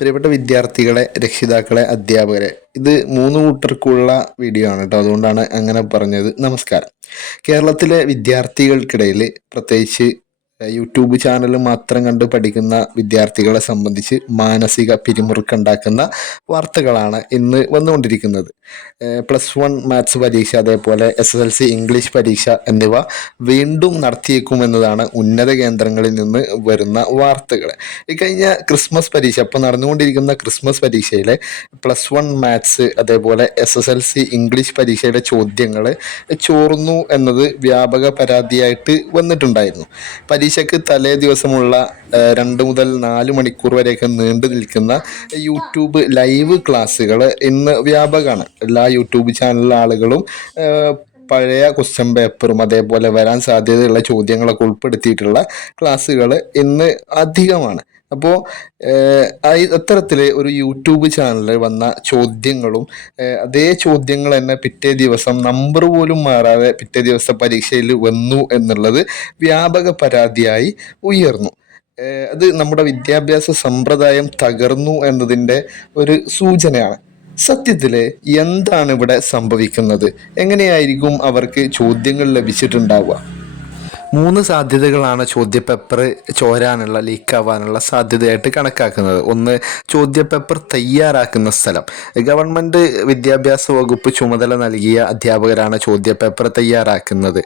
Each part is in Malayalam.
പ്രിയപ്പെട്ട വിദ്യാർത്ഥികളെ, രക്ഷിതാക്കളെ, അധ്യാപകരെ, ഇത് മൂന്ന് കൂട്ടർക്കുള്ള വീഡിയോ ആണ് കേട്ടോ. അതുകൊണ്ടാണ് അങ്ങനെ പറഞ്ഞത്. നമസ്കാരം. കേരളത്തിലെ വിദ്യാർത്ഥികൾക്കിടയിൽ, പ്രത്യേകിച്ച് യൂട്യൂബ് ചാനൽ മാത്രം കണ്ട് പഠിക്കുന്ന വിദ്യാർത്ഥികളെ സംബന്ധിച്ച് മാനസിക പിരിമുറുക്കുണ്ടാക്കുന്ന വാർത്തകളാണ് ഇന്ന് വന്നുകൊണ്ടിരിക്കുന്നത്. +1 മാത്സ് പരീക്ഷ, അതേപോലെ SSLC ഇംഗ്ലീഷ് പരീക്ഷ എന്നിവ വീണ്ടും നടത്തിയേക്കുമെന്നതാണ് ഉന്നത കേന്ദ്രങ്ങളിൽ നിന്ന് വരുന്ന വാർത്തകൾ. കഴിഞ്ഞ ക്രിസ്മസ് പരീക്ഷ, ഇപ്പോൾ നടന്നുകൊണ്ടിരിക്കുന്ന ക്രിസ്മസ് പരീക്ഷയിലെ +1 മാത്സ്, അതേപോലെ SSLC ഇംഗ്ലീഷ് പരീക്ഷയുടെ ചോദ്യങ്ങൾ ചോർന്നു എന്നത് വ്യാപക പരാതിയായിട്ട് വന്നിട്ടുണ്ടായിരുന്നു. പരീക്ഷയ്ക്ക് തലേ ദിവസമുള്ള 2 മുതൽ 4 മണിക്കൂർ വരെയൊക്കെ നീണ്ടു നിൽക്കുന്ന യൂട്യൂബ് ലൈവ് ക്ലാസ്സുകൾ ഇന്ന് വ്യാപകമാണ്. എല്ലാ യൂട്യൂബ് ചാനലിലെ ആളുകളും പഴയ ക്വസ്റ്റ്യൻ പേപ്പറും അതേപോലെ വരാൻ സാധ്യതയുള്ള ചോദ്യങ്ങളൊക്കെ ഉൾപ്പെടുത്തിയിട്ടുള്ള ക്ലാസ്സുകൾ ഇന്ന് അധികമാണ്. അപ്പോൾ അത്തരത്തിൽ ഒരു യൂട്യൂബ് ചാനലിൽ വന്ന ചോദ്യങ്ങളും അതേ ചോദ്യങ്ങൾ തന്നെ പിറ്റേ ദിവസം നമ്പർ പോലും മാറാതെ പിറ്റേ ദിവസം പരീക്ഷയിൽ വന്നു എന്നുള്ളത് വ്യാപക പരാതിയായി ഉയർന്നു. അത് നമ്മുടെ വിദ്യാഭ്യാസ സമ്പ്രദായം തകർന്നു എന്നതിൻ്റെ ഒരു സൂചനയാണ്. സത്യത്തില് എന്താണ് ഇവിടെ സംഭവിക്കുന്നത്? എങ്ങനെയായിരിക്കും അവർക്ക് ചോദ്യങ്ങൾ ലഭിച്ചിട്ടുണ്ടാവുക? 3 സാധ്യതകളാണ് ചോദ്യപേപ്പർ ചോരാനുള്ള, ലീക്കാവാനുള്ള സാധ്യതയായിട്ട് കണക്കാക്കുന്നത്. ഒന്ന്, ചോദ്യപേപ്പർ തയ്യാറാക്കുന്ന സ്ഥലം. ഗവൺമെൻറ് വിദ്യാഭ്യാസ വകുപ്പ് ചുമതല നൽകിയ അധ്യാപകരാണ് ചോദ്യപേപ്പർ തയ്യാറാക്കുന്നത്.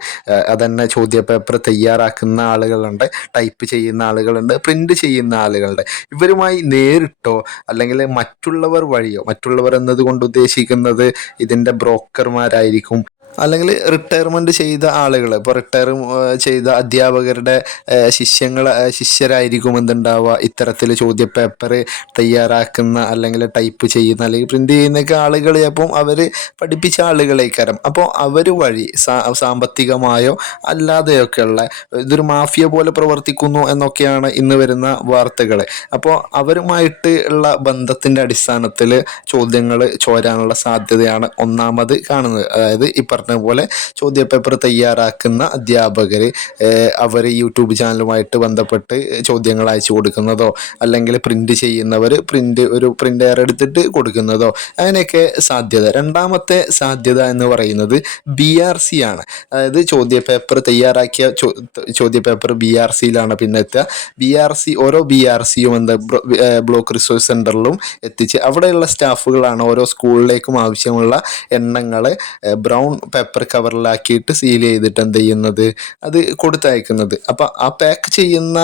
അതന്നെ ചോദ്യപേപ്പർ തയ്യാറാക്കുന്ന ആളുകളുണ്ട്, ടൈപ്പ് ചെയ്യുന്ന ആളുകളുണ്ട്, പ്രിൻ്റ് ചെയ്യുന്ന ആളുകളുണ്ട്. ഇവരുമായി നേരിട്ടോ അല്ലെങ്കിൽ മറ്റുള്ളവർ വഴിയോ, മറ്റുള്ളവർ എന്നതുകൊണ്ട് ഉദ്ദേശിക്കുന്നത് ഇതിൻ്റെ ബ്രോക്കർമാരായിരിക്കും, അല്ലെങ്കിൽ റിട്ടയർമെൻറ്റ് ചെയ്ത ആളുകൾ, ഇപ്പോൾ റിട്ടയർ ചെയ്ത അധ്യാപകരുടെ ശിഷ്യരായിരിക്കും എന്തുണ്ടാവുക, ഇത്തരത്തിൽ ചോദ്യപേപ്പർ തയ്യാറാക്കുന്ന അല്ലെങ്കിൽ ടൈപ്പ് ചെയ്യുന്ന അല്ലെങ്കിൽ പ്രിൻ്റ് ചെയ്യുന്നൊക്കെ ആളുകൾ. അപ്പം അവർ പഠിപ്പിച്ച ആളുകളേക്കാരം. അപ്പോൾ അവർ വഴി സാമ്പത്തികമായോ അല്ലാതെയൊക്കെയുള്ള ഇതൊരു മാഫിയ പോലെ പ്രവർത്തിക്കുന്നു എന്നൊക്കെയാണ് ഇന്ന് വരുന്ന വാർത്തകൾ. അപ്പോൾ അവരുമായിട്ട് ഉള്ള ബന്ധത്തിൻ്റെ അടിസ്ഥാനത്തിൽ ചോദ്യങ്ങൾ ചോരാനുള്ള സാധ്യതയാണ് ഒന്നാമത് കാണുന്നത്. അതായത് ഈ പറഞ്ഞ പോലെ ചോദ്യപേപ്പർ തയ്യാറാക്കുന്ന അധ്യാപകർ അവർ യൂട്യൂബ് ചാനലുമായിട്ട് ബന്ധപ്പെട്ട് ചോദ്യങ്ങൾ അയച്ചു കൊടുക്കുന്നതോ, അല്ലെങ്കിൽ പ്രിൻ്റ് ചെയ്യുന്നവർ പ്രിൻ്റർ എടുത്തിട്ട് കൊടുക്കുന്നതോ, അങ്ങനെയൊക്കെ സാധ്യത. രണ്ടാമത്തെ സാധ്യത എന്ന് പറയുന്നത് BRC ആണ്. അതായത് ചോദ്യപേപ്പർ തയ്യാറാക്കിയ ചോദ്യപേപ്പർ BRCയിലാണ് പിന്നെ എത്തുക. ഓരോ BRCയും ബ്ലോക്ക് റിസോഴ്സ് സെൻ്ററിലും എത്തിച്ച് അവിടെയുള്ള സ്റ്റാഫുകളാണ് ഓരോ സ്കൂളിലേക്കും ആവശ്യമുള്ള എണ്ണങ്ങൾ ബ്രൗൺ പേപ്പർ കവറിലാക്കിയിട്ട് സീൽ ചെയ്തിട്ട് എന്ത് ചെയ്യുന്നത്, അത് കൊടുത്തയക്കുന്നത്. അപ്പം ആ പാക്ക് ചെയ്യുന്ന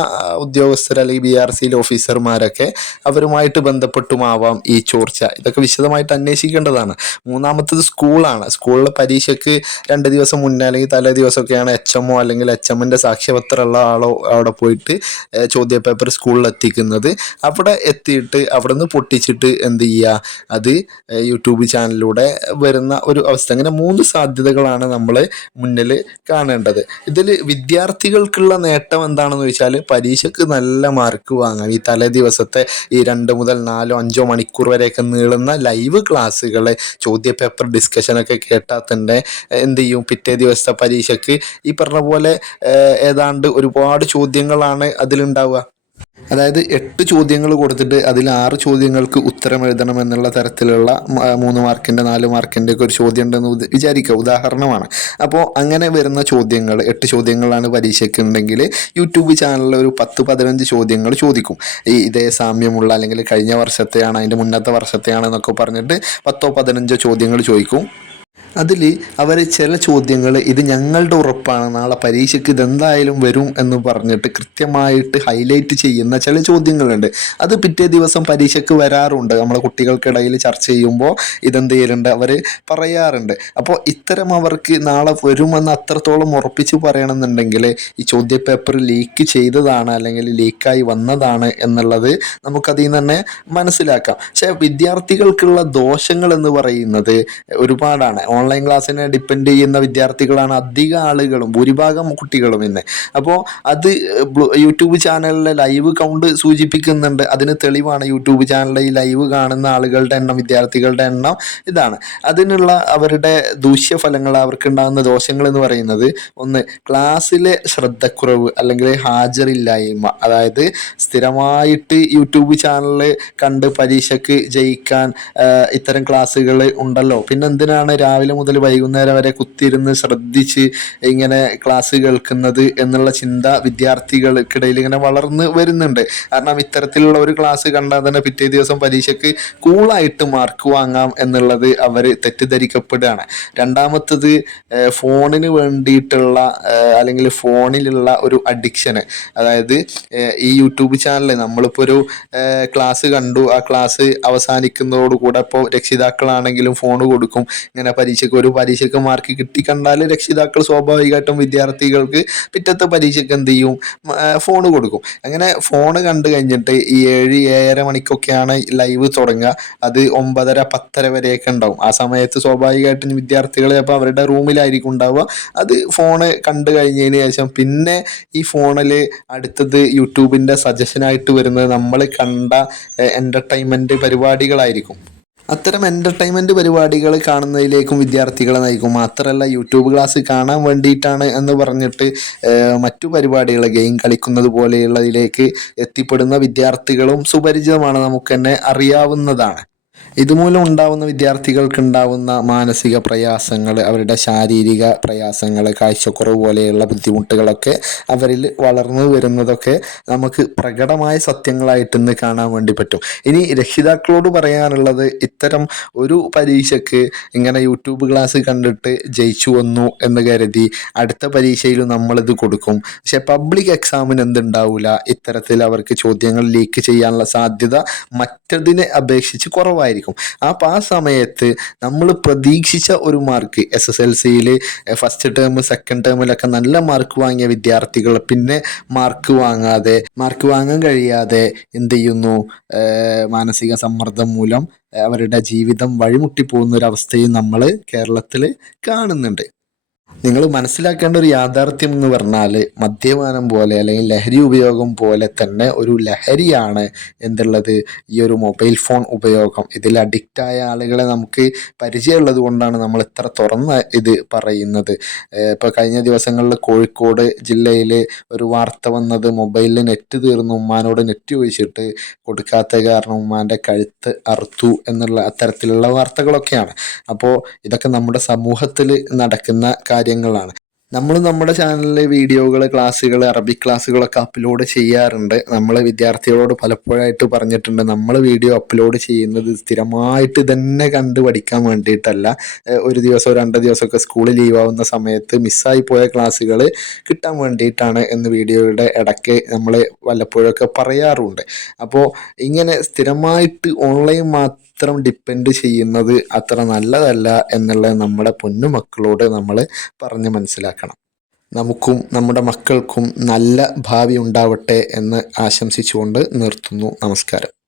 ഉദ്യോഗസ്ഥർ അല്ലെങ്കിൽ BRCയിലെ ഓഫീസർമാരൊക്കെ അവരുമായിട്ട് ബന്ധപ്പെട്ടുമാവാം ഈ ചോർച്ച. ഇതൊക്കെ വിശദമായിട്ട് അന്വേഷിക്കേണ്ടതാണ്. മൂന്നാമത്തത് സ്കൂളാണ്. സ്കൂളിൽ പരീക്ഷയ്ക്ക് 2 ദിവസം മുന്നേ അല്ലെങ്കിൽ തലേ ദിവസമൊക്കെയാണ് HMO അല്ലെങ്കിൽ HMൻ്റെ സാക്ഷ്യപത്രമുള്ള ആളോ അവിടെ പോയിട്ട് ചോദ്യപേപ്പർ സ്കൂളിൽ എത്തിക്കുന്നത്. അവിടെ എത്തിയിട്ട് അവിടെ നിന്ന് പൊട്ടിച്ചിട്ട് എന്ത് ചെയ്യുക, അത് യൂട്യൂബ് ചാനലിലൂടെ വരുന്ന ഒരു അവസ്ഥ. അങ്ങനെ 3 സാധ്യതകളാണ് നമ്മൾ മുന്നിൽ കാണേണ്ടത്. ഇതിൽ വിദ്യാർത്ഥികൾക്കുള്ള നേട്ടം എന്താണെന്ന് ചോദിച്ചാൽ, പരീക്ഷയ്ക്ക് നല്ല മാർക്ക് വാങ്ങാം. ഈ തലേ ദിവസത്തെ ഈ 2 മുതൽ 4, 5 മണിക്കൂർ വരെയൊക്കെ നീളുന്ന ലൈവ് ക്ലാസ്സുകൾ, ചോദ്യപേപ്പർ ഡിസ്കഷനൊക്കെ കേട്ടാൽ തന്നെ എന്ത് ചെയ്യും, പിറ്റേ ദിവസത്തെ പരീക്ഷയ്ക്ക് ഈ പറഞ്ഞ പോലെ ഏതാണ്ട് ഒരുപാട് ചോദ്യങ്ങളാണ് അതിലുണ്ടാവുക. അതായത് 8 ചോദ്യങ്ങൾ കൊടുത്തിട്ട് അതിൽ 6 ചോദ്യങ്ങൾക്ക് ഉത്തരം എഴുതണം എന്നുള്ള തരത്തിലുള്ള 3 മാർക്കിൻ്റെ 4 മാർക്കിൻ്റെ ഒക്കെ ഒരു ചോദ്യം ഉണ്ടെന്ന് വിചാരിക്കുക, ഉദാഹരണമാണ്. അപ്പോൾ അങ്ങനെ വരുന്ന ചോദ്യങ്ങൾ 8 ചോദ്യങ്ങളാണ് പരീക്ഷയ്ക്ക് ഉണ്ടെങ്കിൽ യൂട്യൂബ് ചാനലിൽ ഒരു 10-15 ചോദ്യങ്ങൾ ചോദിക്കും. ഇതേ സാമ്യമുള്ള അല്ലെങ്കിൽ കഴിഞ്ഞ വർഷത്തെയാണ്, അതിൻ്റെ മുന്നത്തെ വർഷത്തെയാണെന്നൊക്കെ പറഞ്ഞിട്ട് 10-15 ചോദ്യങ്ങൾ ചോദിക്കും. അതിൽ അവർ ചില ചോദ്യങ്ങൾ ഇത് ഞങ്ങളുടെ ഉറപ്പാണ്, നാളെ പരീക്ഷയ്ക്ക് ഇതെന്തായാലും വരും എന്ന് പറഞ്ഞിട്ട് കൃത്യമായിട്ട് ഹൈലൈറ്റ് ചെയ്യുന്ന ചില ചോദ്യങ്ങളുണ്ട്. അത് പിറ്റേ ദിവസം പരീക്ഷയ്ക്ക് വരാറുണ്ട്. നമ്മളെ കുട്ടികൾക്കിടയിൽ ചർച്ച ചെയ്യുമ്പോൾ ഇതെന്ത് ചെയ്യലുണ്ട്, അവർ പറയാറുണ്ട്. അപ്പോൾ ഇത്തരം അവർക്ക് നാളെ വരുമെന്ന് അത്രത്തോളം ഉറപ്പിച്ച് പറയണമെന്നുണ്ടെങ്കിൽ ഈ ചോദ്യപേപ്പർ ലീക്ക് ചെയ്തതാണ് അല്ലെങ്കിൽ ലീക്കായി വന്നതാണ് എന്നുള്ളത് നമുക്കതിൽ നിന്ന് തന്നെ മനസ്സിലാക്കാം. പക്ഷേ വിദ്യാർത്ഥികൾക്കുള്ള ദോഷങ്ങൾ എന്ന് പറയുന്നത് ഒരുപാടാണ്. ഓൺലൈൻ ക്ലാസ്സിനെ ഡിപ്പെൻഡ് ചെയ്യുന്ന വിദ്യാർത്ഥികളാണ് അധിക ആളുകളും, ഭൂരിഭാഗം കുട്ടികളും ഇന്ന്. അപ്പോൾ അത് യൂട്യൂബ് ചാനലിലെ ലൈവ് കൗണ്ട് സൂചിപ്പിക്കുന്നുണ്ട്. അതിന് തെളിവാണ് യൂട്യൂബ് ചാനലിൽ ഈ ലൈവ് കാണുന്ന ആളുകളുടെ എണ്ണം, വിദ്യാർത്ഥികളുടെ എണ്ണം ഇതാണ്. അതിനുള്ള അവരുടെ ദൂഷ്യഫലങ്ങൾ, അവർക്കുണ്ടാകുന്ന ദോഷങ്ങൾ എന്ന് പറയുന്നത്, ഒന്ന് ക്ലാസ്സിലെ ശ്രദ്ധക്കുറവ് അല്ലെങ്കിൽ ഹാജറില്ലായ്മ. അതായത് സ്ഥിരമായിട്ട് യൂട്യൂബ് ചാനൽ കണ്ട് പരീക്ഷയ്ക്ക് ജയിക്കാൻ ഇത്തരം ക്ലാസ്സുകൾ ഉണ്ടല്ലോ, പിന്നെ എന്തിനാണ് രാവിലെ മുതൽ വൈകുന്നേരം വരെ കുത്തിയിരുന്ന് ശ്രദ്ധിച്ച് ഇങ്ങനെ ക്ലാസ് കേൾക്കുന്നത് എന്നുള്ള ചിന്ത വിദ്യാർത്ഥികൾക്കിടയിൽ ഇങ്ങനെ വളർന്ന് വരുന്നുണ്ട്. കാരണം ഇത്തരത്തിലുള്ള ഒരു ക്ലാസ് കണ്ടാൽ തന്നെ പിറ്റേ ദിവസം പരീക്ഷയ്ക്ക് കൂളായിട്ട് മാർക്ക് വാങ്ങാം എന്നുള്ളത് അവർ തെറ്റിദ്ധരിക്കപ്പെടുകയാണ്. രണ്ടാമത്തത് ഫോണിന് വേണ്ടിയിട്ടുള്ള അല്ലെങ്കിൽ ഫോണിലുള്ള ഒരു അഡിക്ഷന്. അതായത് ഈ യൂട്യൂബ് ചാനൽ നമ്മളിപ്പോൾ ഒരു ക്ലാസ് കണ്ടു, ആ ക്ലാസ് അവസാനിക്കുന്നതോടുകൂടെ ഇപ്പോൾ രക്ഷിതാക്കളാണെങ്കിലും ഫോൺ കൊടുക്കും. ഇങ്ങനെ പരീക്ഷയ്ക്ക് മാർക്ക് കിട്ടിക്കണ്ടാൽ രക്ഷിതാക്കൾ സ്വാഭാവികമായിട്ടും വിദ്യാർത്ഥികൾക്ക് പിറ്റത്തെ പരീക്ഷയ്ക്ക് എന്ത് ചെയ്യും, ഫോൺ കൊടുക്കും. അങ്ങനെ ഫോൺ കണ്ടു കഴിഞ്ഞിട്ട് ഈ 7-7:30 മണിക്കൊക്കെയാണ് ലൈവ് തുടങ്ങുക. അത് 9:30-10:00 വരെയൊക്കെ ഉണ്ടാവും. ആ സമയത്ത് സ്വാഭാവികമായിട്ടും വിദ്യാർത്ഥികൾ അപ്പോൾ അവരുടെ റൂമിലായിരിക്കും ഉണ്ടാവുക. അത് ഫോണ് കണ്ടു കഴിഞ്ഞതിന് ശേഷം പിന്നെ ഈ ഫോണിൽ അടുത്തത് യൂട്യൂബിൻ്റെ സജഷനായിട്ട് വരുന്നത് നമ്മൾ കണ്ട എൻ്റർടൈൻമെൻറ്റ് പരിപാടികളായിരിക്കും. അത്തരം എൻ്റർടൈൻമെൻറ്റ് പരിപാടികൾ കാണുന്നതിലേക്കും വിദ്യാർത്ഥികളെ നയിക്കും. മാത്രമല്ല യൂട്യൂബ് ക്ലാസ് കാണാൻ വേണ്ടിയിട്ടാണ് എന്ന് പറഞ്ഞിട്ട് മറ്റു പരിപാടികൾ, ഗെയിം കളിക്കുന്നത് പോലെയുള്ളതിലേക്ക് എത്തിപ്പെടുന്ന വിദ്യാർത്ഥികളും സുപരിചിതമാണ്, നമുക്ക് തന്നെ അറിയാവുന്നതാണ്. ഇതുമൂലം ഉണ്ടാവുന്ന വിദ്യാർത്ഥികൾക്കുണ്ടാവുന്ന മാനസിക പ്രയാസങ്ങൾ, അവരുടെ ശാരീരിക പ്രയാസങ്ങൾ, കാഴ്ചക്കുറവ് പോലെയുള്ള ബുദ്ധിമുട്ടുകളൊക്കെ അവരിൽ വളർന്നു വരുന്നതൊക്കെ നമുക്ക് പ്രകടമായ സത്യങ്ങളായിട്ട് ഇന്ന് കാണാൻ വേണ്ടി പറ്റും. ഇനി രക്ഷിതാക്കളോട് പറയാനുള്ളത്, ഇത്തരം ഒരു പരീക്ഷയ്ക്ക് ഇങ്ങനെ യൂട്യൂബ് ക്ലാസ് കണ്ടിട്ട് ജയിച്ചു വന്നു എന്ന് കരുതി അടുത്ത പരീക്ഷയിലും നമ്മളിത് കൊടുക്കും. പക്ഷെ പബ്ലിക് എക്സാമിന് എന്തുണ്ടാവില്ല, ഇത്തരത്തിൽ അവർക്ക് ചോദ്യങ്ങൾ ലീക്ക് ചെയ്യാനുള്ള സാധ്യത മറ്റതിനെ അപേക്ഷിച്ച് കുറവായിരിക്കും. അപ്പോൾ ആ സമയത്ത് നമ്മൾ പ്രതീക്ഷിച്ച ഒരു മാർക്ക്, SSLCയിൽ ഫസ്റ്റ് ടേം സെക്കൻഡ് ടേമിലൊക്കെ നല്ല മാർക്ക് വാങ്ങിയ വിദ്യാർത്ഥികൾ പിന്നെ മാർക്ക് വാങ്ങാൻ കഴിയാതെ എന്ത് ചെയ്യുന്നു, മാനസിക സമ്മർദ്ദം മൂലം അവരുടെ ജീവിതം വഴിമുട്ടിപ്പോകുന്ന ഒരവസ്ഥയും നമ്മൾ കേരളത്തിൽ കാണുന്നുണ്ട്. നിങ്ങൾ മനസ്സിലാക്കേണ്ട ഒരു യാഥാർത്ഥ്യം എന്ന് പറഞ്ഞാൽ, മദ്യപാനം പോലെ അല്ലെങ്കിൽ ലഹരി ഉപയോഗം പോലെ തന്നെ ഒരു ലഹരിയാണ് എന്തുള്ളത്, ഈ ഒരു മൊബൈൽ ഫോൺ ഉപയോഗം. ഇതിൽ അഡിക്റ്റായ ആളുകളെ നമുക്ക് പരിചയമുള്ളത് കൊണ്ടാണ് നമ്മൾ ഇത്ര തുറന്ന് ഇത് പറയുന്നത്. ഇപ്പോൾ കഴിഞ്ഞ ദിവസങ്ങളിൽ കോഴിക്കോട് ജില്ലയിൽ ഒരു വാർത്ത വന്നത്, മൊബൈലിൽ നെറ്റ് തീർന്നു, ഉമ്മാനോട് നെറ്റ് ചോദിച്ചിട്ട് കൊടുക്കാത്ത കാരണം ഉമ്മാൻ്റെ കഴുത്ത് അറുത്തു എന്നുള്ള അത്തരത്തിലുള്ള വാർത്തകളൊക്കെയാണ്. അപ്പോൾ ഇതൊക്കെ നമ്മുടെ സമൂഹത്തിൽ നടക്കുന്ന കാര്യങ്ങളാണ്. നമ്മൾ നമ്മുടെ ചാനലിലെ വീഡിയോകൾ, ക്ലാസ്സുകൾ, അറബിക് ക്ലാസ്സുകളൊക്കെ അപ്ലോഡ് ചെയ്യാറുണ്ട്. നമ്മൾ വിദ്യാർത്ഥികളോട് പലപ്പോഴായിട്ട് പറഞ്ഞിട്ടുണ്ട്, നമ്മൾ വീഡിയോ അപ്ലോഡ് ചെയ്യുന്നത് സ്ഥിരമായിട്ട് തന്നെ കണ്ട് പഠിക്കാൻ വേണ്ടിയിട്ടല്ല. ഒരു ദിവസമോ 2 ദിവസമൊക്കെ സ്കൂളിൽ ലീവാവുന്ന സമയത്ത് മിസ്സായി പോയ ക്ലാസ്സുകൾ കിട്ടാൻ വേണ്ടിയിട്ടാണ് എന്ന് വീഡിയോയുടെ ഇടയ്ക്ക് നമ്മൾ വല്ലപ്പോഴൊക്കെ പറയാറുണ്ട്. അപ്പോൾ ഇങ്ങനെ സ്ഥിരമായിട്ട് ഓൺലൈൻ മാത്രം ഡിപ്പെൻഡ് ചെയ്യുന്നത് അത്ര നല്ലതല്ല എന്നുള്ളത് നമ്മുടെ പൊന്നുമക്കളോട് നമ്മൾ പറഞ്ഞ് മനസ്സിലാക്കണം. നമുക്കും നമ്മുടെ മക്കൾക്കും നല്ല ഭാവി ഉണ്ടാവട്ടെ എന്ന് ആശംസിച്ചുകൊണ്ട് നിർത്തുന്നു. നമസ്കാരം.